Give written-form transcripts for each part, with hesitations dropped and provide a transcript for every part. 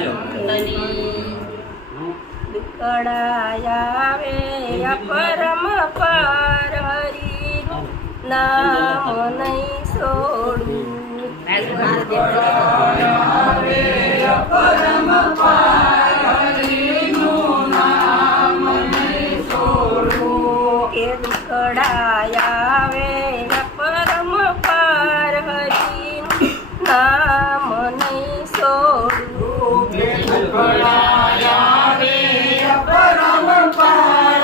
હાલો દુખડાયાવે પરમ પાર હરિનું નામ નહીં છોડું પરમ પાર હરિનું નામ નહીં છોડું કે દુખડાયાવે પરમ પાર હરિનું નામ નહીં છોડું પરમ પાર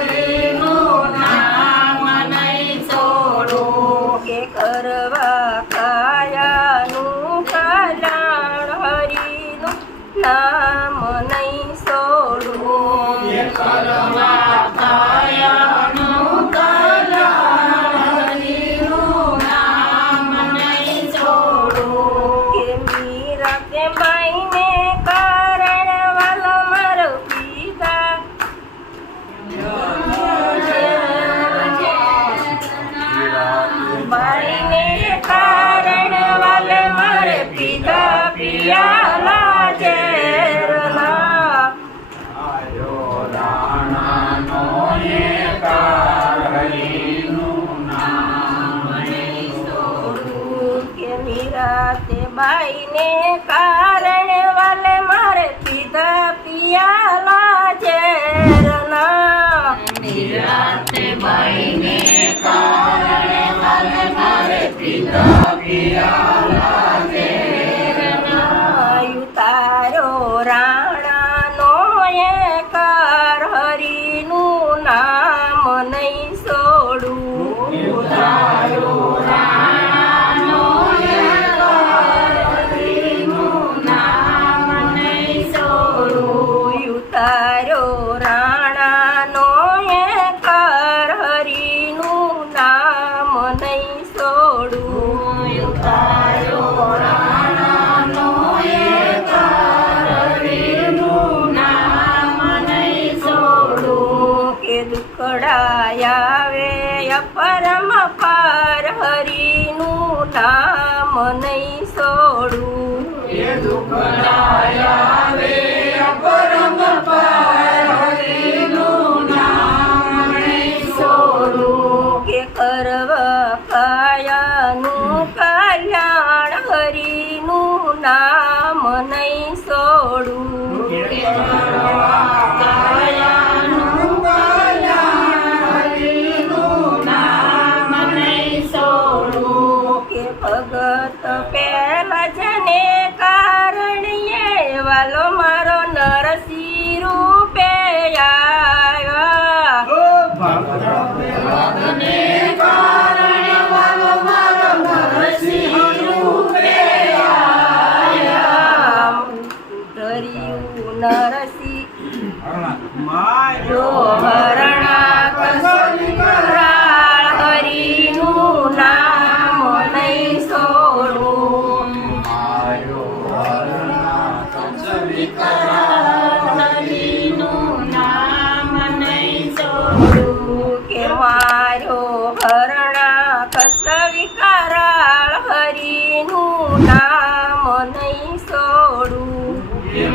હરિનું નામ નહીં છોડું કે કરવા કાયાનું કલ્યાણ હરિનું નામ નહીં છોડું કરવા કાયાનું કલ્યાણ હરિનું નામ નહીં છોડું કે મીરા કે બાઈને કારણ વાલો મારો પિતા બાઈને કારણ વાલે મારે પિતા પિયાલા ઝેરના આયો રાણાનો એકાર હરિનું નામ નહીં છોડું કે મીરા તે બાઈને કારણ વાલે મારે પિતા પિયાલા ઝેરના નિરાતે બાઈને કારણે વાલે મારે પિતા પિયાલા ઝેરના તારો રાણાનો એકાર હરિનું નામ નહીં છોડું તારો રાણાનો એકાર હરિનું નામ નહીં છોડું તારો રાણાનો એકાર હરિનું નામ નહીં છોડું તારો રાણાનો એકાર હરિનું નામ નહીં છોડું કે દુખડાયાવે પરમ પાર હરિનું નામ નહીં છોડું એ દુખડાયા રે પરમ પાર હરિનું નામ નહીં છોડું કે કરવા કાયાનું કલ્યાણ હરિનું નામ નહીં છોડું કાયાનું કલ્યાણ હરિનું નામ નહીં છોડું કે ભગત પેલા જને કારણીએ વાલો મારો નરસિંહ રૂપે આવ્યા ભગને કારણે વાલો મારો નરસિંહ રૂપે આયા ધર્યું નરસિંહ માયો હરણા કરાળ હરિનું નામ નહીં છોડું હરિનું નામ નહીં છોડું કે મારો હરણા કસવી કરાળ હરિનું નામ નહીં છોડું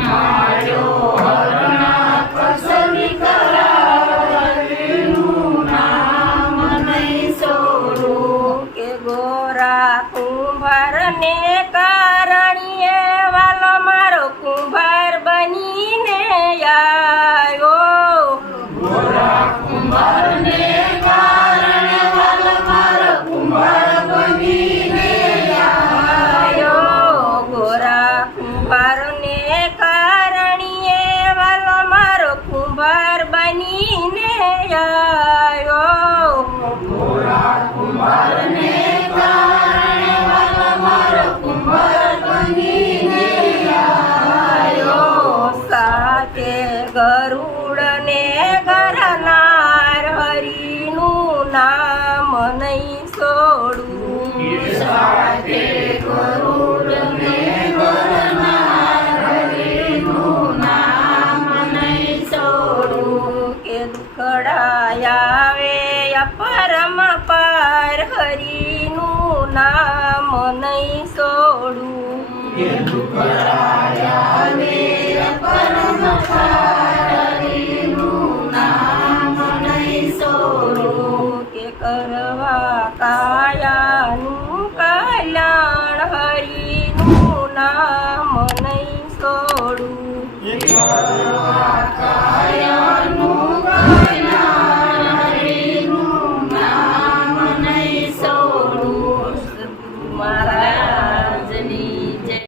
માયો હરણા કસવી કરાળ હરિનું નામ નહીં છોડું કે ગોરા કુંભાર ને કારણીએ વાલો મારો કુંભાર બનીને આવ્યો ગોરા કુંભારને કારણે વાલ મારો કુંભાર બનીને આવ્યો ગોરા કુંભાર ને કારણીએ વાલો મારો કુંભાર બનીને આવ્યો ગોરા કુંભારને કારણે વાલ મારો કુંભાર બનીને આવ્યો સાથે ગરુડ ને ગરનાર હરિનું નામ નહીં છોડું સાથે ગરુડને ગરનાર હરિનું નામ નહીં છોડું કે દુખડાયાવે પરમ પાર હરિનું નામ નહીં છોડું કે દુઃખડાયા રે પરમ હરિનું નામ નહીં છોડું. કે કરવા કાયાનું કલ્યાણ હરિનું નામ નહીં છોડું. કે